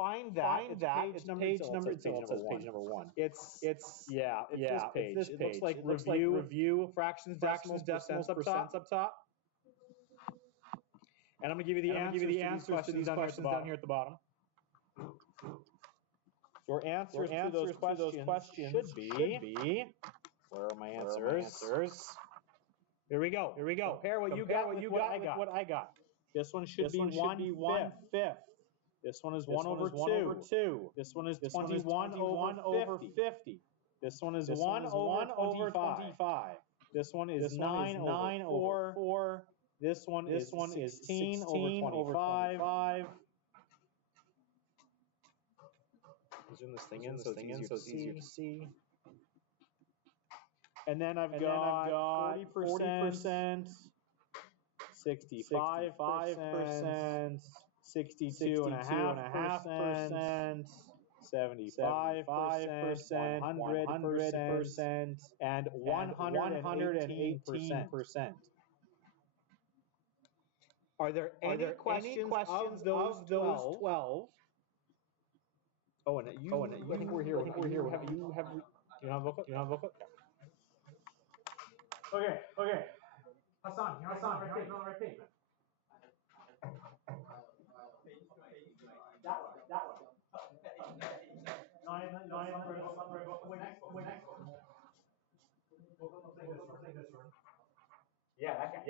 Find that. It's page number. It says page number 1. It's this page. It looks like review fractions, decimals, percents up top. And I'm going to give you the answers to these questions down here at the bottom. Your answers to those questions should be. Where are my answers? Here we go. Compare what you got with what I got. This one should be 1/5. This one is 1 over 2. This one is 21 over 50. This one is 1 over 25. This one is 9 over 4. This one is 16 over 25. Zoom this thing in so it's easier to see. And then I've got 40%, 65%, 62.5%, 75%, 100%, and 118%. Are there any questions of those 12? Oh, and you. I think we're here. Do you have a booklet? Okay. Hassan, you're on the right page. That one. Not even next one. This one. Yeah, that guy.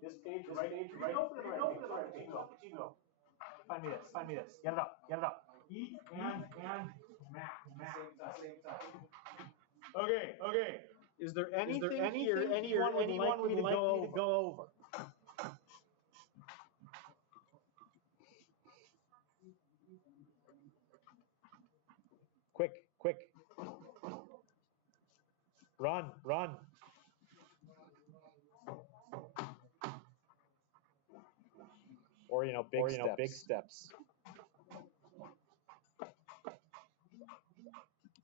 This page, right? Open the right page. You go. Find me this. Get it up. Eat and math. Same time. Okay. Is there anything here anyone would like me to go over? Quick. Run. Or big steps.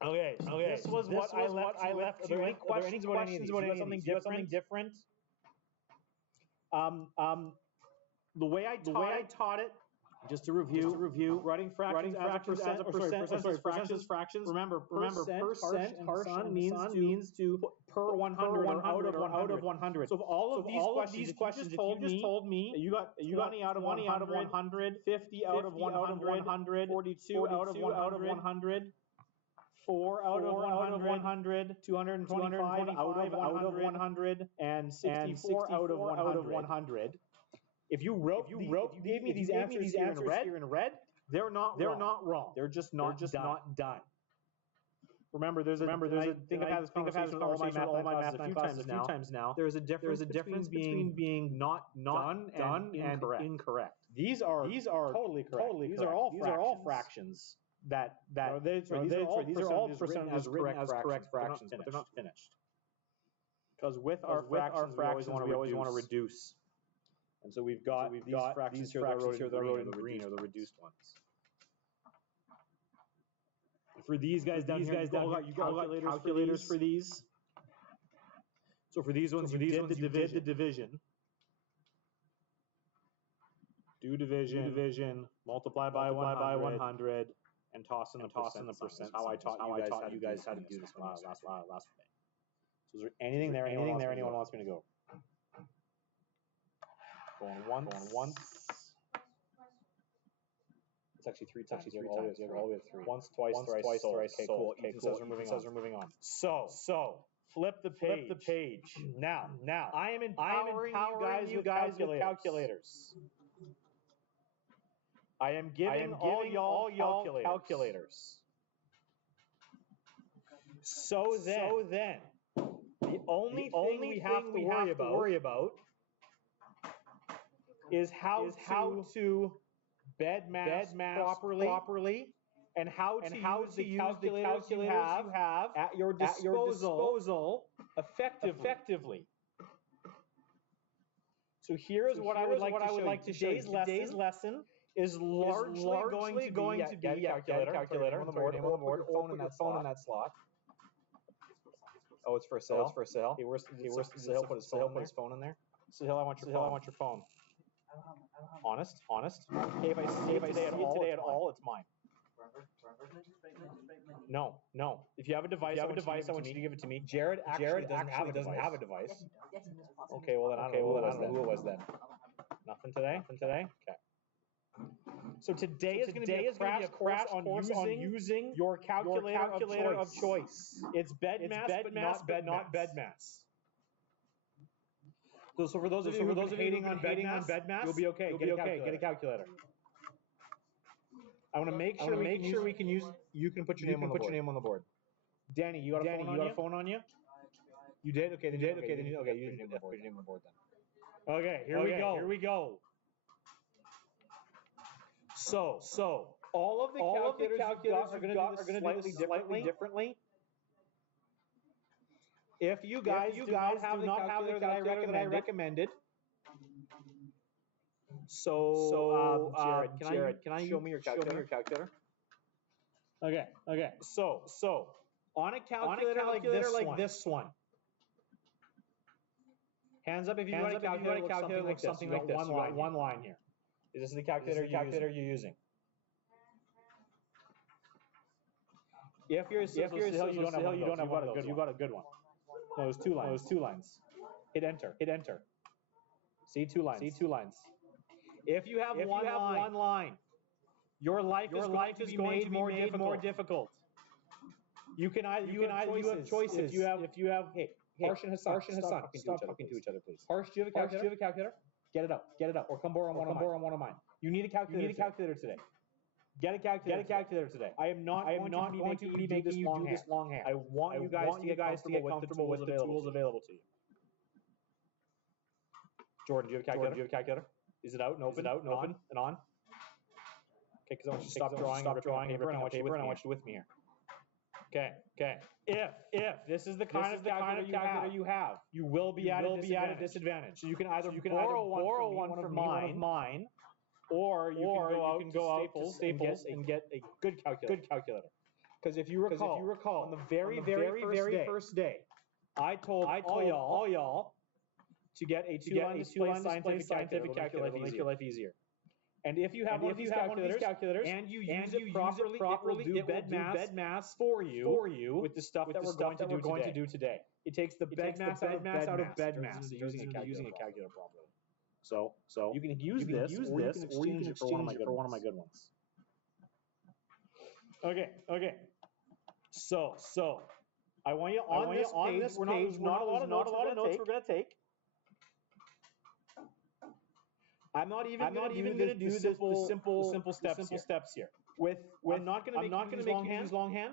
Okay. This was what I left. Are there any questions about any of these? Something different? The way I taught it. Just to review, writing fractions as a fractions. Remember, percent means to per 100 or out of 100. So of all of these questions, if you just told me you got 20 out of 100, 50 out of 100, 42 out of 100, 4 out of 100, 225 out of 100, and 64 out of 100. If you gave me these answers here in red, they're not wrong. They're just not done. Remember, there's a think I've had this conversation with all my math a few times now. There's a difference between being not done and incorrect. These are totally correct. These are all fractions. These are all percentages written as correct fractions, but they're not finished. Because with our fractions, we always want to reduce. And so we've got these fractions here that I wrote in green are the reduced ones. For these guys down here, you got calculators for these. So for these ones, you did the division. Do division, multiply by 100, and toss in the percent. How I taught you guys how to do this last day. So is there anything there anyone wants me to go? Going once. It's actually three times. You have all the way to 3. Once, twice, thrice. Okay, cool. We're moving on. So flip the page. Now I am empowering you guys with calculators. I am giving all y'all calculators. So then, the only thing we have to worry about is how to bed math properly and how to use the calculators you have at your disposal effectively. So here is what I would like to show you. Today's lesson is largely going to be calculator on the board, phone in that slot. Oh, it's for sale. Hey, where's Sahil? Put his phone in there. Sahil, I want your phone. Honest. Hey, if I see it today at all, it's mine. No, no. If you have a device, I want you to give it to me. Jared actually doesn't have a device. Okay, well then I don't know who it was then. Nothing today? Okay. So today is going to be a crash course on using your calculator of choice. It's BEDMAS, but not BEDMAS. So for those of you who are hating on BEDMAS, you'll be okay. Get a calculator. I want to make sure we can use. You can put your name on the board. Danny, you got a phone on you? You did? Okay, then you put your name on the board then. Okay, here we go. So all of the calculators are going to do slightly differently. If you guys do not have the calculator that I recommended, Jared, can I show me your calculator? Okay. So on a calculator like this one. Hands up if you got a calculator like something like this. One line here. Is this the calculator you're using? If you're still, you don't have one of those. You got a good one. No, it was two lines. Hit enter. See, two lines. If you have one line, your life is going to be made more difficult. You have choices. If you have Harsh and Hassan, stop talking to each other, please. Harsh, do you have a calculator? Get it out. Or come borrow one of mine. You need a calculator today. Get a calculator today. I am not going to be making you do this longhand. I want you guys to get comfortable with the tools available to you. Jordan, do you have a calculator? Is it out and open? And on? Okay, because I want you to stop drawing paper, and I want you with me here. Okay. If this is the kind of calculator you have, you will be at a disadvantage. So you can either borrow one from mine, or you can go out to Staples and get a good calculator. Because if you recall, on the very first day, I told all y'all to get a two-line display scientific calculator to make your life easier. And if you have one of these calculators and you use it properly, it will do BEDMAS for you with the stuff that we're going to do today. It takes the BEDMAS out of BEDMAS using a calculator properly. So you can use this, or you can exchange it for one of my good ones. Okay. So I want you on this page. There's not a lot of notes we're going to take. I'm not even going to do the simple steps here. I'm not going to make you use longhand.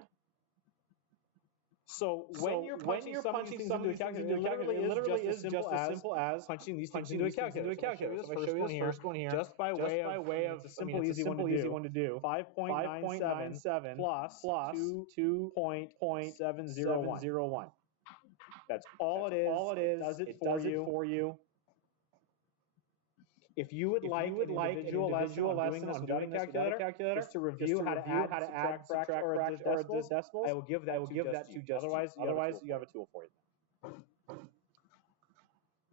So when you're punching some of these things into a calculator, it literally is just as simple as punching these things into a calculator. So if I show you this first one here, just by way of a simple, easy one to do, 5.97 plus 2.701. That's all it is. It does it for you. If you would like an individual lesson on doing this without a calculator, just to review how to add, subtract, or adjust decimals, I will give that to you. Otherwise, you have a tool for you.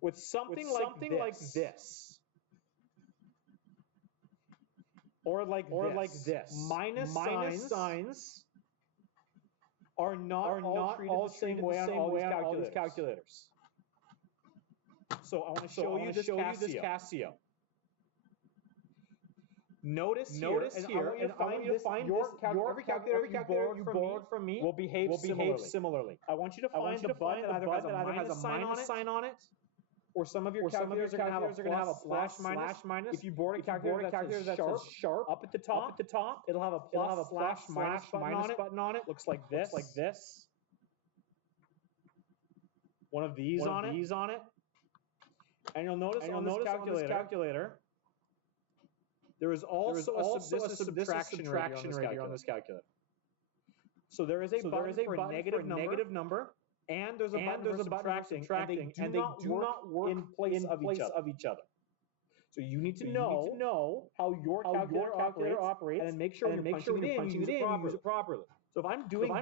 With something like this, or like this, minus signs are not all the same way on all these calculators. So I want to show you this Casio. Notice here, and I want you to find every calculator you borrowed from me will behave similarly. I want you to find the button that either has a minus sign on it, or some of your calculators are going to have a plus, slash, minus. If you borrowed a calculator that says sharp up at the top, it'll have a plus, slash, minus button on it. Looks like this. One of these on it. And you'll notice on this calculator, there is also a subtraction right here on this calculator. So there is a button for a negative number, and there's a button for subtracting, and they do not work in place of each other. So you need to know how your calculator operates, and then make sure when you're punching it in, use it properly. So if I'm doing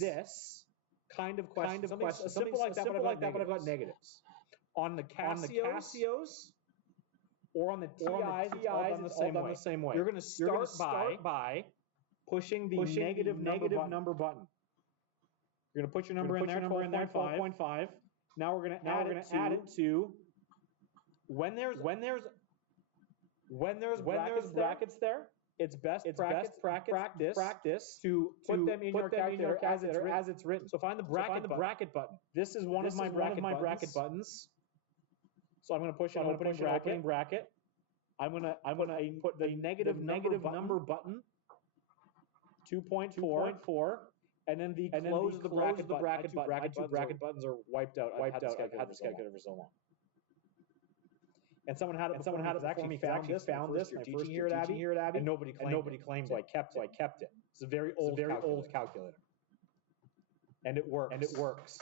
this kind of question, something like that, but I've got negatives. On the Casios, or on the TIs, it's all done the same way. You're going to start by pushing the negative number button. You're going to put your number in there, 12.5. Now we're going to add it to when there's brackets there. It's best practice to put them in your calculator as it's written. So find the bracket button. This is one of my bracket buttons. So I'm going to push an opening bracket. I'm going to put the negative number button. 2.4, and then the close the bracket button. My two bracket buttons are wiped out. I've had this calculator for so long. And someone had it before me. Found this my first year at Abbey, and nobody claimed. So I kept it. It's a very old calculator, and it works.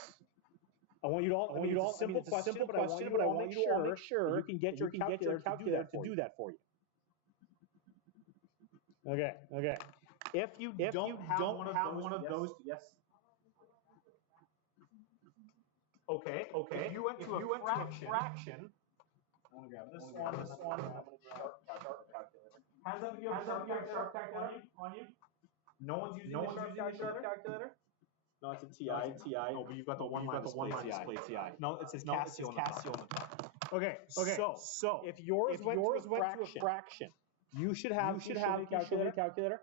I want you to all. It's a simple question, but I want you to all make sure you can get your calculator to do that for you. Okay. If you don't have one of those, yes. Okay. If you went to a fraction. I'm going to grab this one. I'm going to sharp calculator. Hands up if you have a sharp calculator on you. No one's using a sharp calculator? No, it's a TI. Oh, but you've got the one line display TI. No, it says Casio on the top. Okay. So if yours went to a fraction, you should have a calculator.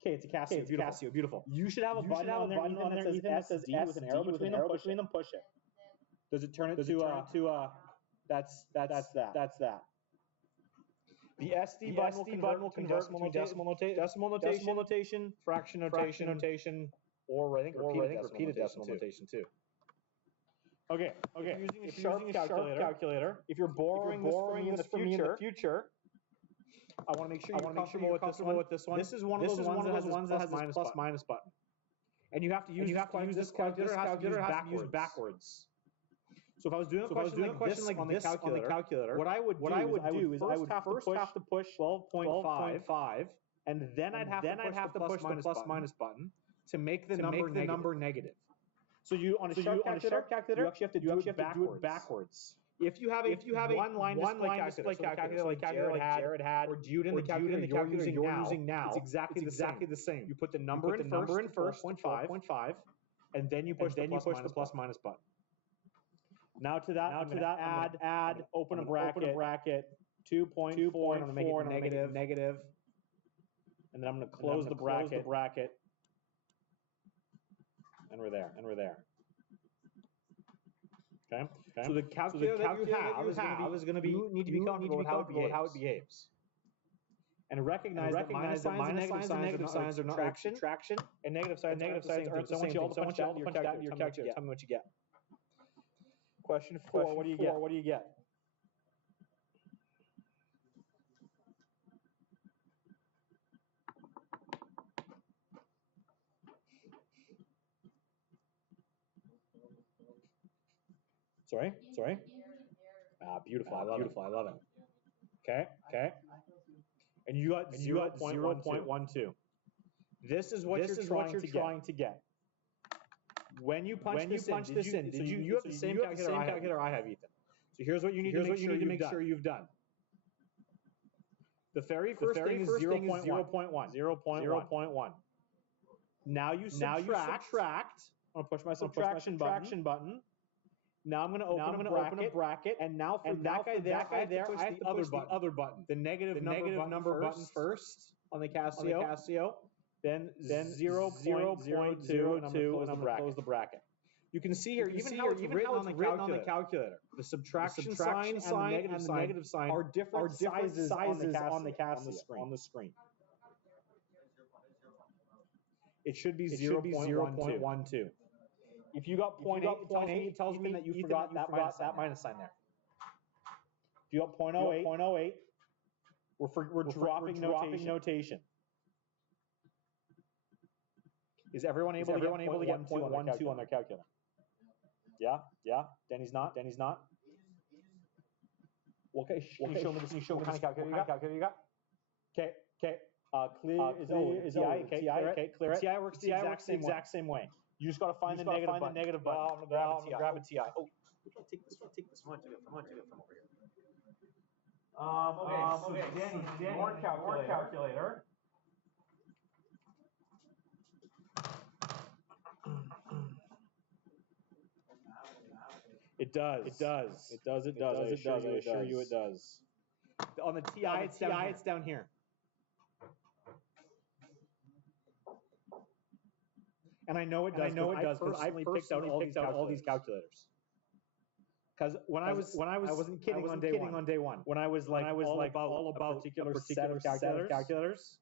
Okay, it's a Casio. Beautiful. You should have a button on there that says SD with an arrow between them. Push it. Does it turn it to That's that. The SD button will convert between decimal notation, fraction notation, or I think repeated decimal notation too. Okay. If you're using a sharp calculator, if you're borrowing this from me in the future, I want to make sure you're comfortable with this one. This is one of those ones that has this plus minus button, and you have to use this calculator. It has to be used backwards. So if I was doing a question like this on the calculator, what I would do is I would first have to push 12.5, and then I'd have to push the plus minus button to make the number negative. So on a sharp calculator, you actually have to do it backwards. If you have a one line display calculator like Jared had, or Jude in the calculator you're using now, it's exactly the same. You put the number in first, 12.5, and then you push the plus minus button. Now to that, I'm going to add, open a bracket, 2.4, and I'm going to make it negative, and then I'm going to close the bracket, and we're there. Okay. So the calculator that you have is going to be need to be comfortable with how it behaves, and recognize that minus signs and negative signs are not subtraction, and negative signs aren't the same thing. So I want you all to punch out your calculator. Tell me what you get. Question 4, what do you get? Sorry? Beautiful. I love it. Okay. And you got 0.12. This is what you're trying to get. When you punch this in, you have the same calculator I have, Ethan. So here's what you need to make sure you've done. The very first thing is 0.1. Now you subtract. I'm going to push my subtraction button. Now I'm going to open a bracket, and now for that guy there, I have to push the other button. The negative number button first on the Casio. Then 0.02, and I'm going to close the bracket. You can see here, even how it's written on the calculator. The subtraction sign and the negative sign are different sizes on the Casio on the screen. It should be 0.12. If you got 0.8, it tells me that you forgot that minus sign there. If you got 0.08, we're dropping notation. Is everyone able to get 0.12 on their calculator? Yeah. Denny's not. Okay. Can you show me what kind of calculator you got? Okay. Clear is TI. Okay. Clear it. TI works the exact same way. You just got to find the negative button. I'm gonna grab a TI. Oh, take this one. Come on, take it from over here. Okay. So Danny, more calculator. It does. It does. It does. It does. I assure you it does. On the TI, it's down here. And I know it does. Because I personally picked out all these calculators. Because when I wasn't kidding on day one. When I was all about a particular set of calculators.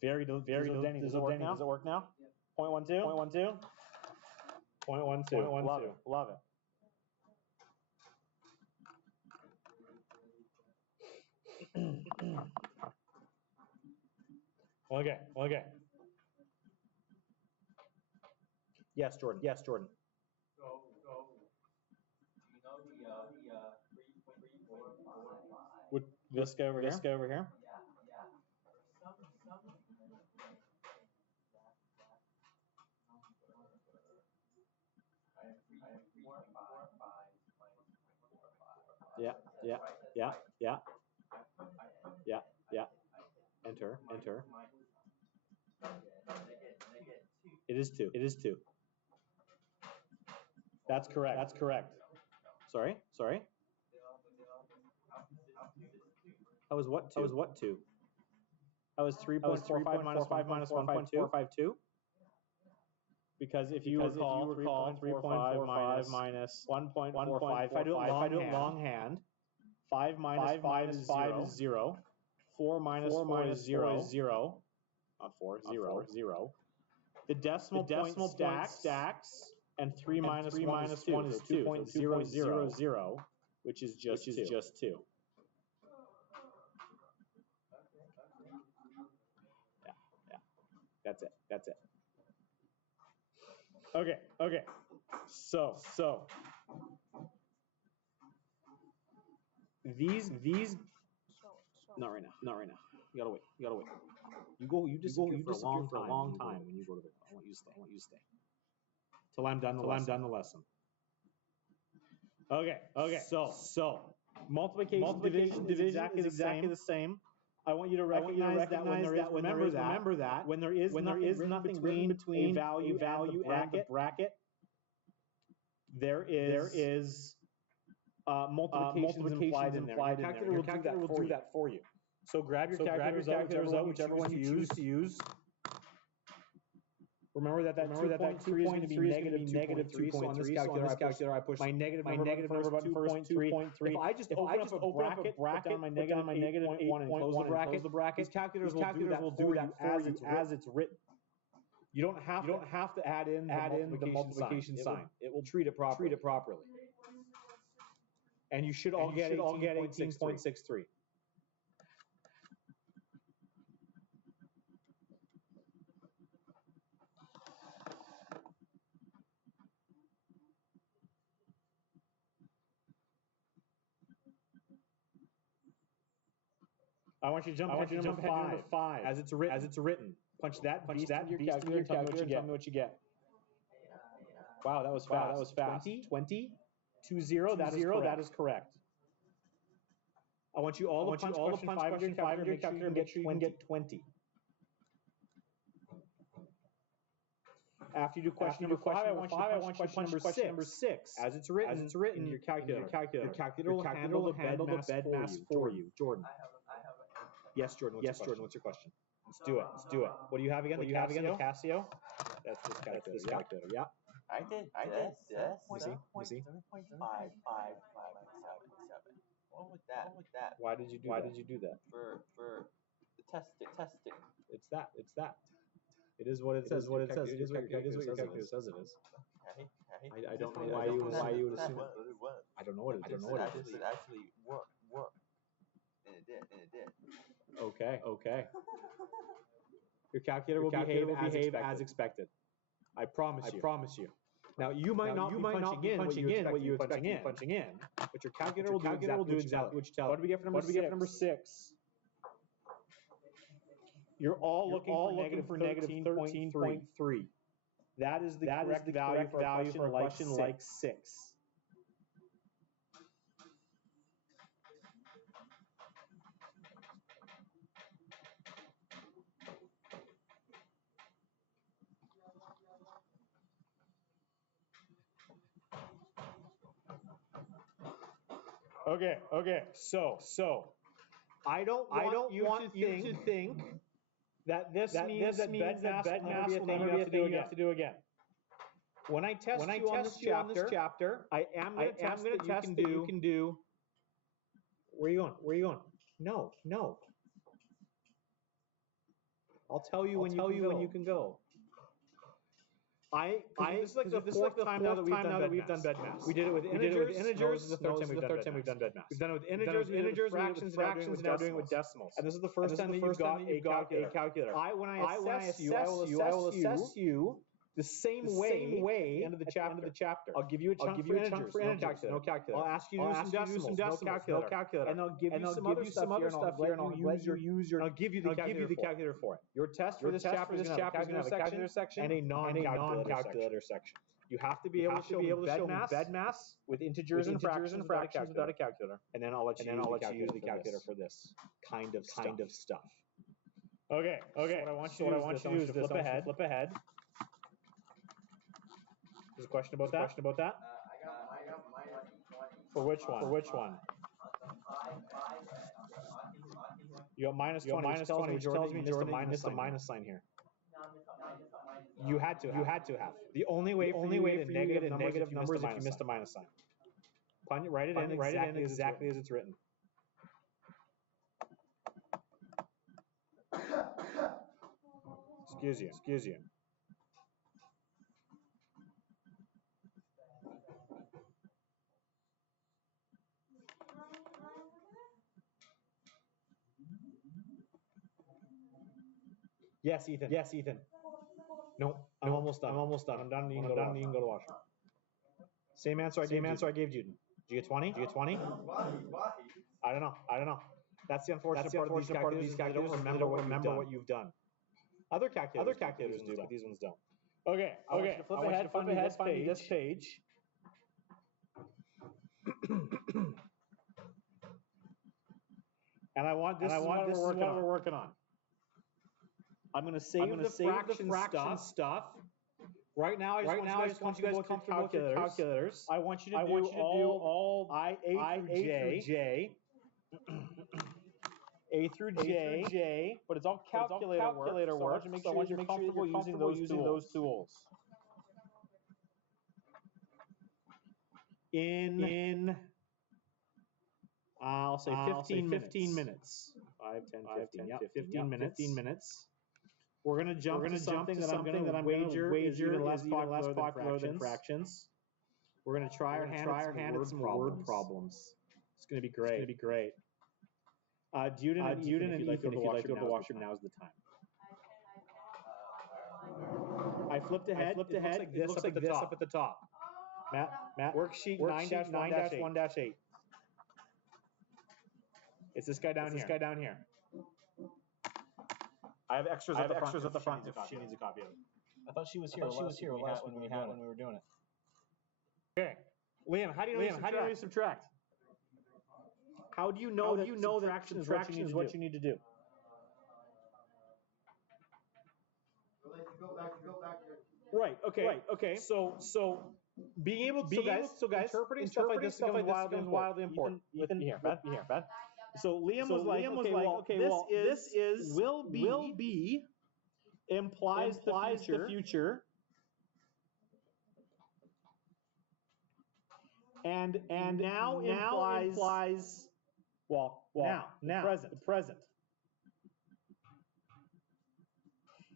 Very Denny. Does it work now? Yep. 0.12. 0.12. Love it. Okay. Yes, Jordan. So, you know the 3.345? Would this guy over here? Yeah. For some reason, I have 3.45 minus 0.45. Yeah. Enter. It is 2. That's correct. Sorry? That was what 2? That was 3.45 minus 1.452. Because if you recall 3.45 minus 1.45, if I do it longhand, 5 minus 5 is 0. 4 minus 4 is 0. Not 4, 0. The decimal point stacks, and 3 minus 1 is 2.000, which is just 2. Yeah. That's it. Okay. So these not right now. You gotta wait. You disappear for a long time when you go to the. I want you to stay. Till I'm done the lesson. Okay. So multiplication division is exactly the same. I want you to recognize that when there is nothing written between a value and the bracket, there is multiplications implied in there. Your calculator will do that for you. So grab your calculators out, whichever one you choose to use. Remember that 2.3 is going to be negative 2.3. So on this calculator, I push my negative number button first, 2.3. If I just open up a bracket, put down my negative 8.1 and close the bracket, these calculators will do that as it's written. You don't have to add in the multiplication sign. It will treat it properly. And you should all get 18.63. I want you to jump ahead to number 5 as it's written. Punch that beast into your calculator. Tell me what you get. Wow, that was fast. 20? 20. That is correct. I want you all to punch question 5 into your calculator. Make sure you can get 20. After you do question number 5, I want you to punch question number 6 as it's written in your calculator. Your calculator will handle the bed mass for you. Jordan. I have a Yes, Jordan. What's your question? Let's do it. What do you have again? The Casio? That's this calculator. Yeah. I did this. Let me see. 7.55557. What was that? Why did you do that? For the testing. It's that. It is what it says. It is what your calculator says it is. Okay. I don't know why you would assume it. I don't know what it is. It actually worked. And it did. Okay. Your calculator will behave as expected. I promise you. Now you might not be punching in what you expect to be punching in, but your calculator will do exactly what you tell it. What do we get for number 6? You're all looking for negative 13.3. That is the correct value for a question like 6. Okay. So I don't want you to think that this means that BEDMAS will never be a thing you have to do again. When I test you on this chapter, I am going to test that you can do. Where are you going? No. I'll tell you when you can go. This is like the fourth time now that we've done BEDMAS. We did it with integers. No, this is the third time we've done BEDMAS. We've done it with integers, we did it with fractions, now doing it with decimals. And this is the first time that you've got a calculator. When I assess you, I will assess you the same way at the end of the chapter. I'll give you a chunk for integers, no calculator. I'll ask you to do some decimals, no calculator. And I'll give you some other stuff here, and I'll let you use your, I'll give you the calculator for it. Your test for this chapter is going to have a calculator section and a non-calculator section. You have to be able to show BEDMAS with integers and fractions without a calculator. And then I'll let you use the calculator for this kind of stuff. Okay. So what I want you to do is flip ahead. There's a question about that? I got -20. For which one? You got -20, which tells me Jordan, you missed a minus sign here. You had to have. The only way to negative numbers if you missed a minus sign. Write it in exactly as it's written. Excuse you. Yes, Ethan. No, I'm almost done. I'm done. You can go to the washroom. Same answer I gave you. Did you get 20? Why? I don't know. That's the unfortunate part of these calculators. They don't remember what you've done. Other calculators do, but these ones don't. Okay. I want you to flip ahead, find this page. And I want this is what we're working on. I'm going to save the fraction stuff. Right now, I just want you guys comfortable with your calculators. I want you to do all A through J. A through J, but it's all calculator work. So I want you to make sure you're comfortable using those tools. In I'll say 15 minutes. 5, 10, 15 minutes. We're going to jump to something that I'm going to wager is even less popular than fractions. We're going to try our hand at some word problems. It's going to be great. Duden and Ethan, if you'd like to go to the washroom, now is the time. I flipped ahead. It looks like this up at the top. Matt, worksheet 9-1-8. It's this guy down here. I have extras at the front if she needs a copy of it. I thought she was here last when we were doing it. Okay. Liam, how do you subtract? How do you know that subtraction is what you need to do? Go back here. Right. Okay. So being able to interpreting stuff like this becomes wildly important. Ethan, here, Ben. So Liam was like, this is will be implies the future. And now implies now the present.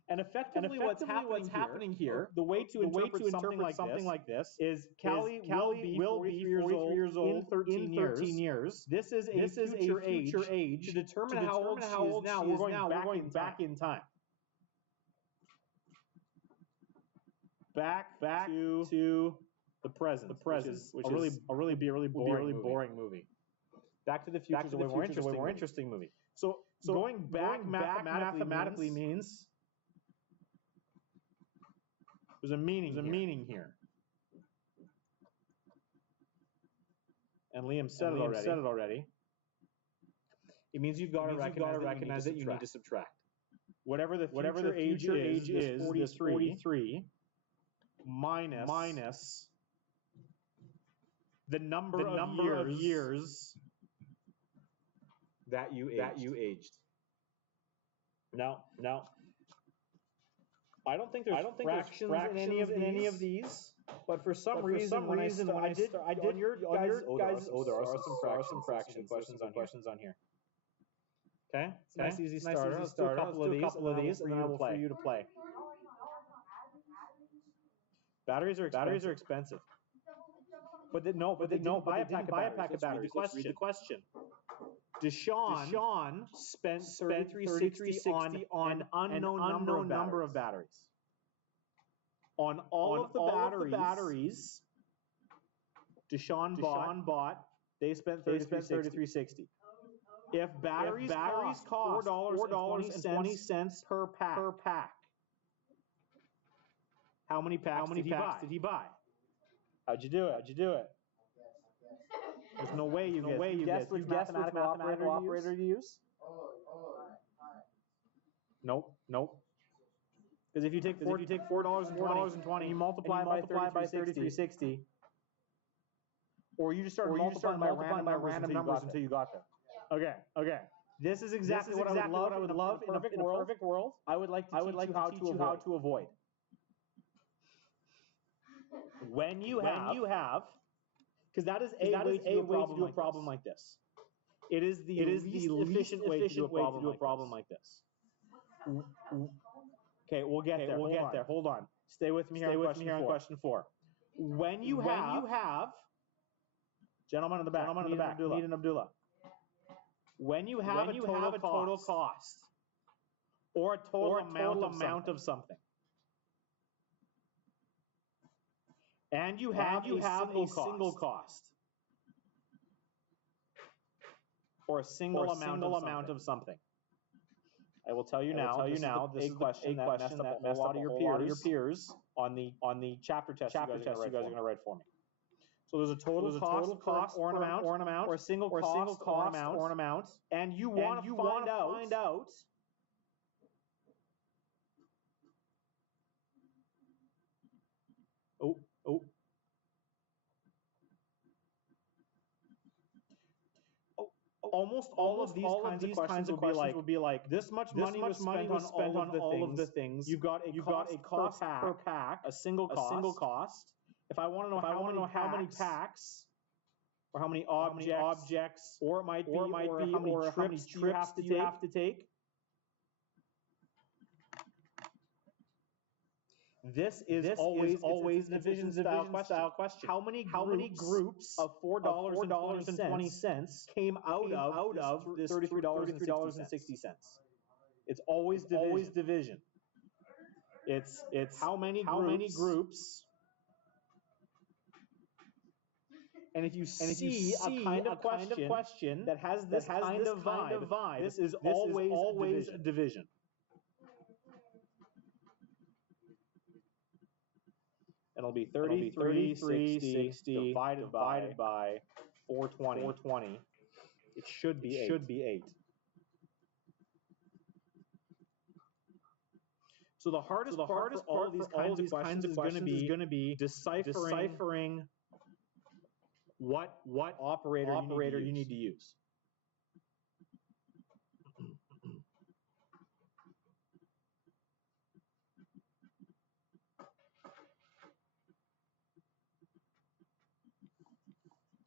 And effectively what's happening here, the way to interpret something like this is Callie will be 43 years old in 13 years. This is a future age. To determine how old she is now, we're going back in time. Back to the present, which is a really boring movie. Back to the Future is a way more interesting movie. So going back mathematically means there's a meaning here. And Liam said it already. It means you've got to recognize that you need to subtract. Whatever the future age is 43 minus the number of years that you aged. Now, I don't think there's fractions in any of these. But for some reason, when I did on your guys, there are some fractions questions on here. Okay, it's nice easy starter. Let's do a couple of these, and then I will for you to play. Batteries are expensive. But they don't buy a pack of batteries. Let's read the question. Deshaun spent $33.60 on an unknown number of batteries. On all of the batteries Deshaun bought, they spent $33.60. If batteries cost $4.20 per pack, how many packs did he buy? How'd you do it? There's no way you guess which mathematical operator you use? Nope. Because if you take $4.20 and you multiply by $33.60, or you just start multiplying by random numbers until you got there. Okay. This is exactly what I would love in a perfect world. I would like to teach you how to avoid. When you have, because that is a way to do a problem like this. It is the least efficient way to do a problem like this. Okay, we'll get there. Hold on. Stay with me here on question 4. When you have, gentleman in the back, Need and Abdullah. When you have a total cost or a total amount of something, and you have a single cost or a single amount of something. I will tell you now. This is a question that messed up a lot of your peers on the chapter test. You guys are going to write for me. So there's a total cost or an amount, or a single cost or an amount, and you want to find out. Almost all of these kinds of questions would be like this much money was spent on all of the things. You got a cost per pack, a single cost. If I want to know how many packs, or how many objects, or it might be how many trips do you have to take. This is always a division style question. How many groups of $4.20 came out of this $33.60? It's always division. It's how many groups. And if you see a kind of question that has this kind of vibe, this is always a division. And it'll be 33.60 divided by 420. It should be 8. So the hardest part for all of these kinds of questions is going to be deciphering what operator you need to use.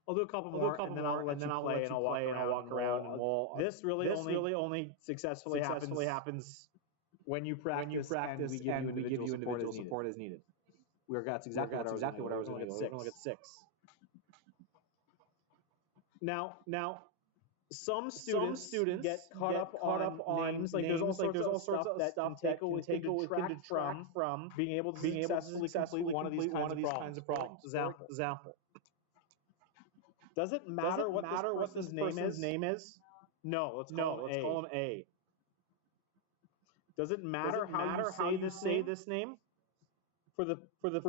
I'll do a couple more, and then I'll play, and I'll walk around, and we'll. This really only successfully happens when you practice, and we give you individual support as needed. That's exactly what I was going to get. We're going to get 6. Now, some students get caught up on names. Like there's all sorts of stuff that can detract from being able to successfully complete one of these kinds of problems. Example. Does it matter what this person's name is? No, let's call him A. Does it matter how you say this name? For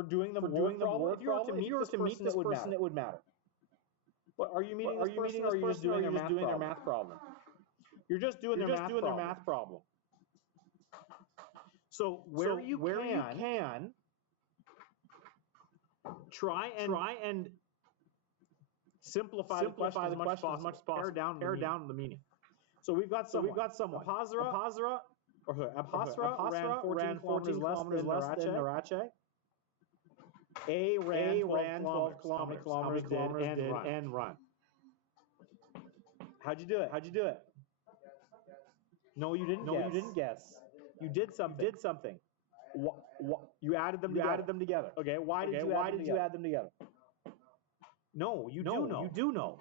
doing the word problem? If you were to meet this person, it would matter. But are you meeting this person, or are you just doing their math problem? You're just doing their math problem. So where you can try and Simplify the question as much as possible. Pare down the meaning. So we've got someone. Apasra ran 14 kilometers less than Narache. A ran 12 kilometers. How many kilometers did N run? How'd you do it? No, you didn't guess. You did something. You added them together. Okay, why did you add them together? No, you do know.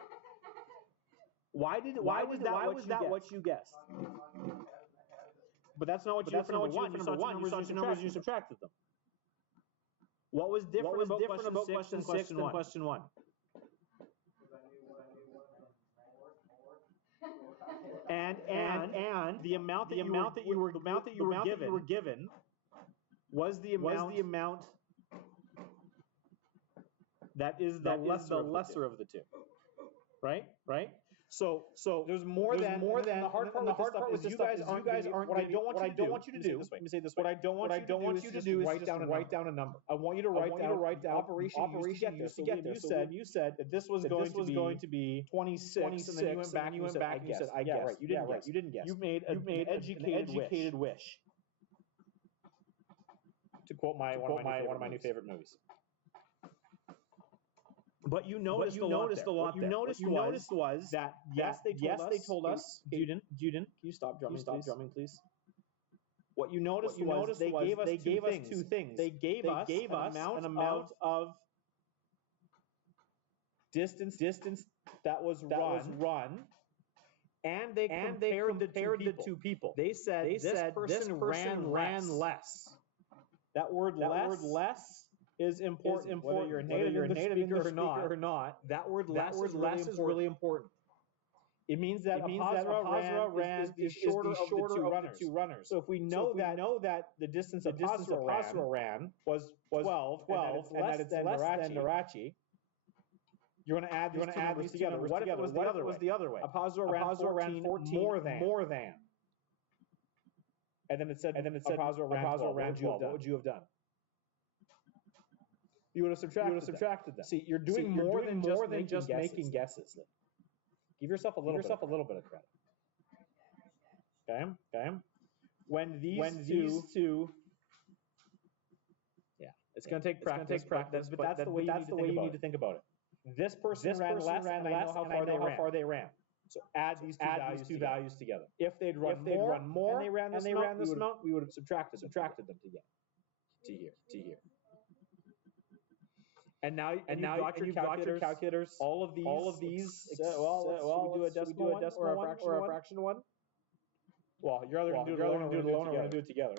Why was that what you guessed? But that's not what you did for number one. You saw two numbers, you subtracted them. What was different about question 6 than question 1? And the amount that you were given was the amount that is the lesser of the two. Right? So there's more than the hard part with this stuff is you guys aren't. What I don't want you to do. Let me say this way. What I don't want you to do is just write down a number. I want you to write down operation used to get there. So you said that this was going to be 26, and then you went back and you said I guess. Right. You didn't guess. You made an educated wish. To quote one of my new favorite movies. But you noticed a lot. What you noticed was that yes, they told us. Juden, can you stop drumming, please? What you noticed was they gave us two things. They gave us an amount of distance that was run, and they compared the two people. They said this person ran less. That word less is important. Whether you're a native English speaker or not, that word less is really important. It means that Apasra ran is shorter of the two runners. So if we know that the distance Apasra ran was 12, and that it's less than Narache, you're going to add these two numbers together. What if it was the other way? Apasra ran 14 more than. And then it said Apasra ran 12. What would you have done? You would have subtracted them. See, you're doing more than just making guesses. Give yourself a little bit of credit. Okay. When these two, yeah, it's going to take practice. But that's the way you need to think about it. This person ran less, and I know how far they ran. So add these two values together. If they'd run more, and they ran this amount, we would have subtracted them to get to here. And now you've got your calculators. All of these. Should we do a decimal one or a fraction one? Well, you're either going to do it alone or we're going to do it together.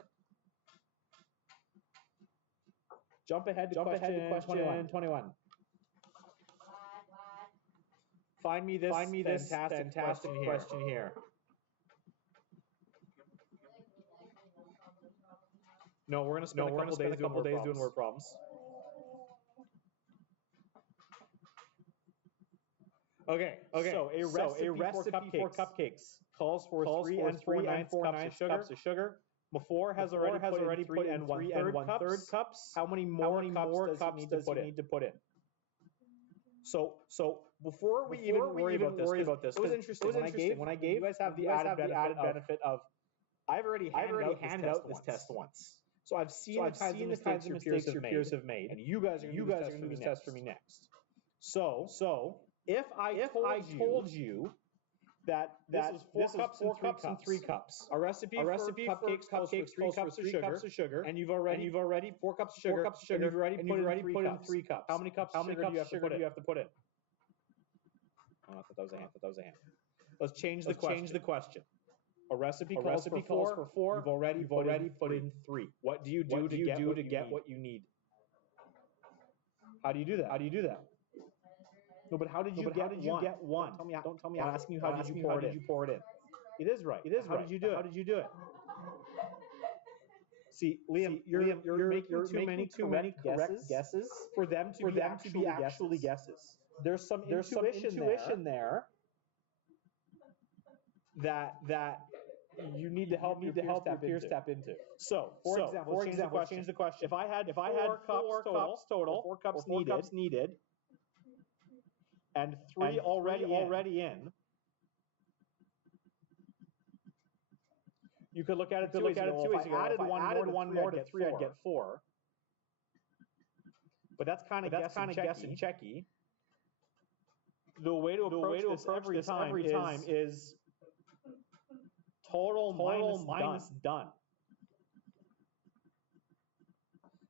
Jump ahead to question 21. Find me this fantastic question here. No, we're going to spend a couple days doing word problems. Okay. So a recipe for cupcakes calls for 3 and 4/9 cups of sugar. Before has already put in 1/3 cups. How many more cups does he need to put in? So before we even worry about this, it was interesting when I gave you guys have the added benefit of I've already handed out this test once. So I've seen the kinds of mistakes your peers have made, and you guys are going to do this test for me next. So if I told you that this was 4 cups and 3 cups, a recipe for cupcakes calls for 3 cups of sugar, and you've already 4 cups of sugar, and you've already put in 3 cups. How many cups of sugar do you have to put in? Oh, I thought that was a hand. Let's change the question. A recipe calls for 4. You've already put in 3. What do you do to get what you need? How do you do that? No, but how did you get one? Don't tell me. I'm asking you how did you pour it in? It is right. How did you do it? See, Liam, you're making too many correct guesses for them to be actually guesses. There's some intuition there that you need to help your peers tap into. So, for example, change the question. If I had 4 cups total, 4 cups needed. and 3 already in, you could look at it two ways. If I added one more to 3, I'd get 4. But that's kind of guess and checky. The way to approach this every time is total minus done.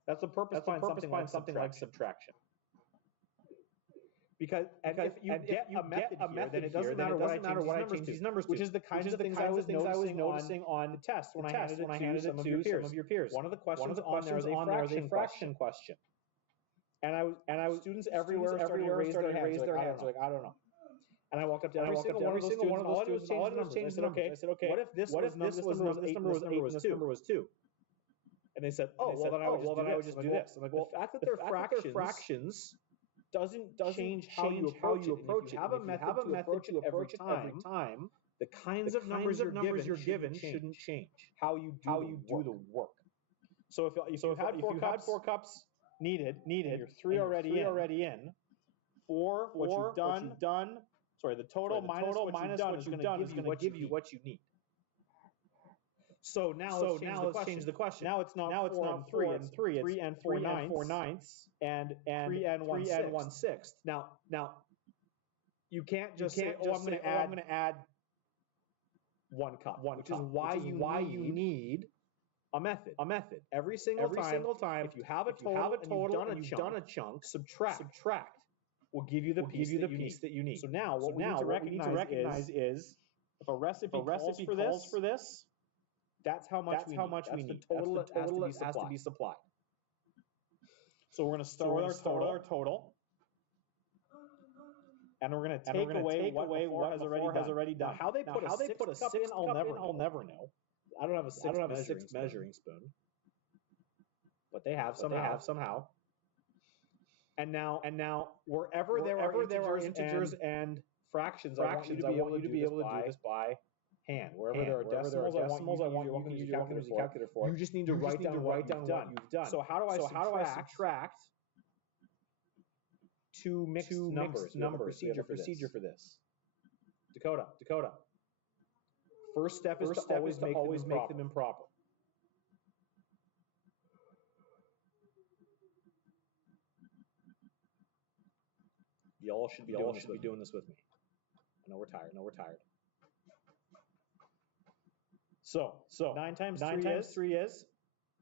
That's the purpose behind something like subtraction. Because if you get a method here, then it doesn't matter what I change these numbers to, which is the kinds of things I was noticing on the test when I handed it to some of your peers. One of the questions on there is a fraction question. And students everywhere started to raise their hands, like, I don't know. And I walked up to every single one of those students, all I did was change the numbers. I said, okay, what if this was this number was 2? And they said, oh, well, then I would just do this. I'm like, well, the fact that they're fractions doesn't change how you approach it. If you have a method to approach it every time, the kinds of numbers you're given shouldn't change. How you do the work. So if you had 4 cups needed, you're 3 already in. 4, what you've done. Sorry, the total minus what you've done is going to give you what you need. So now let's change the question. Now it's not 4 and 3, it's 3 and 4 ninths and 3 and 1/6. Now you can't just say, oh, I'm going to add 1 cup, which is why you need a method. Every single time, if you have a total and you've done a chunk, subtract will give you the piece that you need. So now what we need to recognize is if a recipe calls for this, that's how much we need. The total that has to be supplied. So we're going to start with our total. And we're going to take away what has already done. Now, how they put a sixth cup in, I'll never know. I don't have a sixth measuring spoon. But they have somehow. And now wherever there are integers and fractions, I want you to be able to do this by hand. Wherever there are decimals, I want you to use your calculator for. You just need to write down what you've done. So how do I subtract two mixed numbers? Procedure for this. Dakota. First step is to always make them improper. You all should be doing this with me. I know we're tired. So 9 times 3 is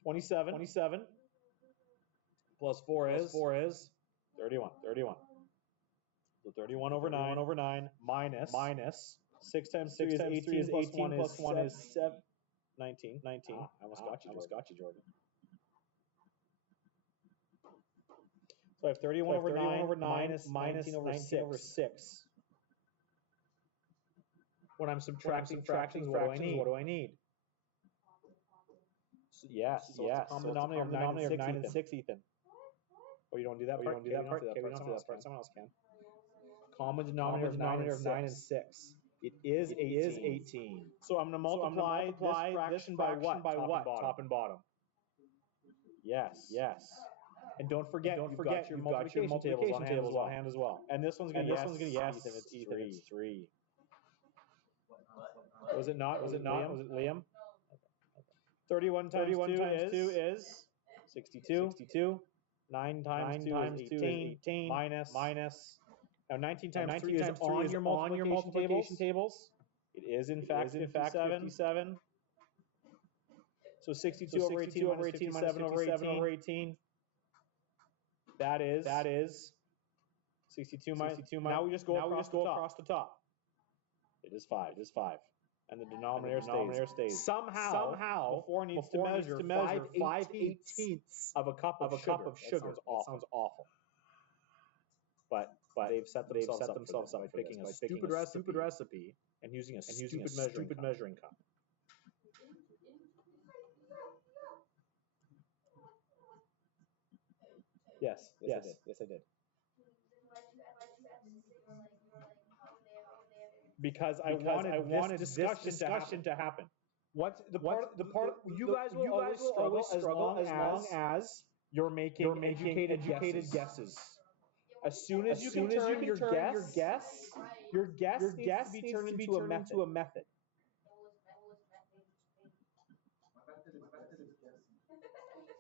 27. Plus 4 is 31. So 31 over 9 minus 6 times 3 is 18 plus 1 is 19. I almost got you, Jordan. So I have 31 over 9 minus 19 over 6. When I'm subtracting fractions, what do I need? So, yes. So it's the denominator of 9 and 6, Ethan. Oh, you don't do that part? Okay, we don't do that part. Someone else can. Common denominator of 9 and 6. It is 18. So I'm going to multiply this fraction by what? Top and bottom. Yes. And don't forget you've got your multiplication tables on hand as well. And this one's going to yes, Ethan, it's 3. Was it not? Was it Liam? 31 times 2 is 62. 9 times 2 is 18. Minus. Now 19 times 3 is on your multiplication tables. It is in fact 57. So 62 over 18 minus 57 over 18. That is 62 minus. Now we just go across the top. It is 5. And the denominator stays. Somehow, the 4 needs to measure 5/18 of a cup of sugar. That sounds awful. But they've set themselves up by picking a stupid recipe and using a stupid measuring cup. Yes, I did. Because I wanted this discussion to happen. What's the part you guys will always struggle as long as you're making educated guesses. As soon as you can turn your guess needs to be turned into a method.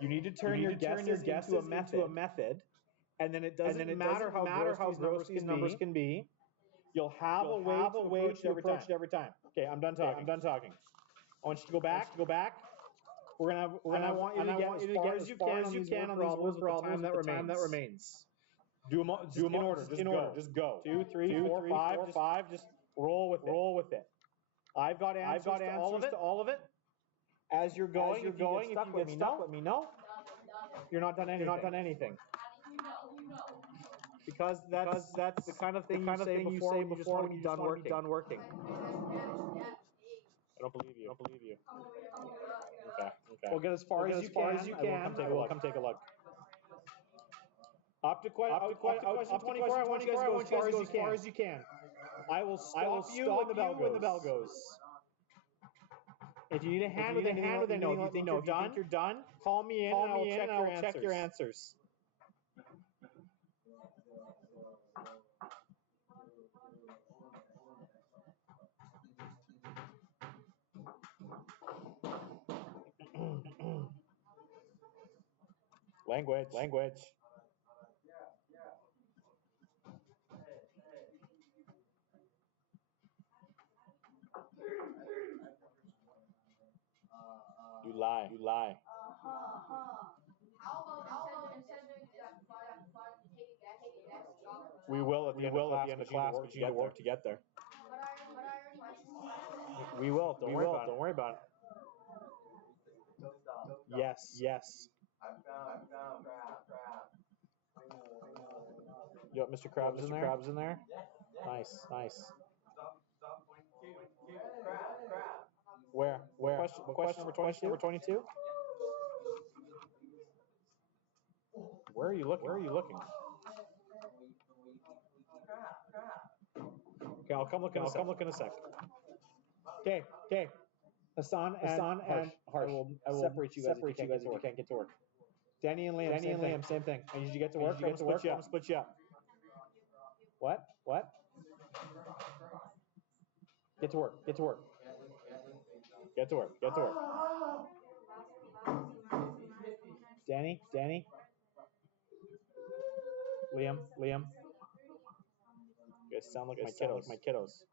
You need to turn your guesses into a method, and then it doesn't matter how gross these numbers can be. You'll have a way to approach it every time. Okay, I'm done talking. I want you to go back. We're gonna want you to get as far as you can on these word problems with the time that remains. Do them in order. Just go. 2, 3, 4, 5. Just roll with it. I've got answers to all of it. As you're going, if you get stuck, let me know. You're not done anything. Because that's the kind of thing you say before when you want to be done working. I don't believe you. Okay. We'll get as far as you can. I will come take a look. Up to question 24, I want you guys to go as far as you can. I will stop you when the bell goes. If you need a hand with anything, let me know. If you think you're done, call me in and I will check your answers. Language. You lie. We will at the end of class, but you need to work to get there. We will. Don't worry about it. Yes. I found crap. You got Mr. Krabs in there? Yeah. Nice. Stop 22. Crap. Where? Question number 22? Where are you looking? Crap. Okay, I'll come look in a sec. Okay. Hassan and Harsh. I will separate you guys if you can't get to work. Danny and Liam, same thing. I need you to get to work. I'm gonna split you up. What? Get to work. Danny. Liam. You guys sound like my kiddos.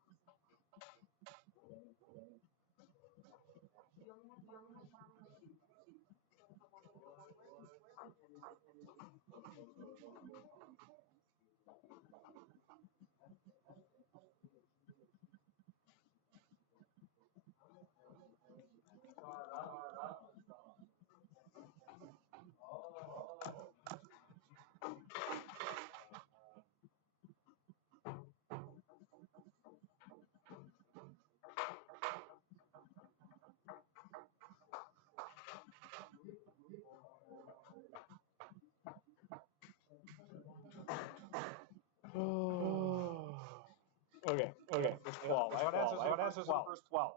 Okay. First 12. I got answers for the first 12.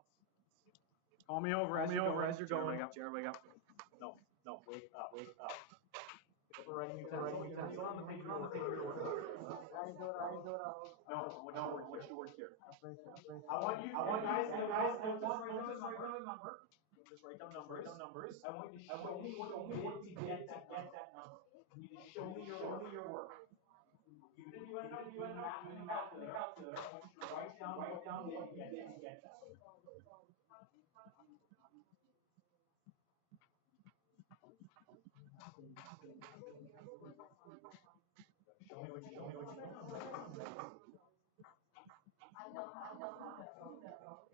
Call me over as you're going. Jared, wake up. No, wake up. If we're writing utensils, you're on the computer. No, I want you to work here. I want you guys, don't just write down a number. Just write down numbers. I want you to show me what you did to get that number. You need to show me your work. Even if you end up doing math in the calculator, I want you to write down what you did to get that.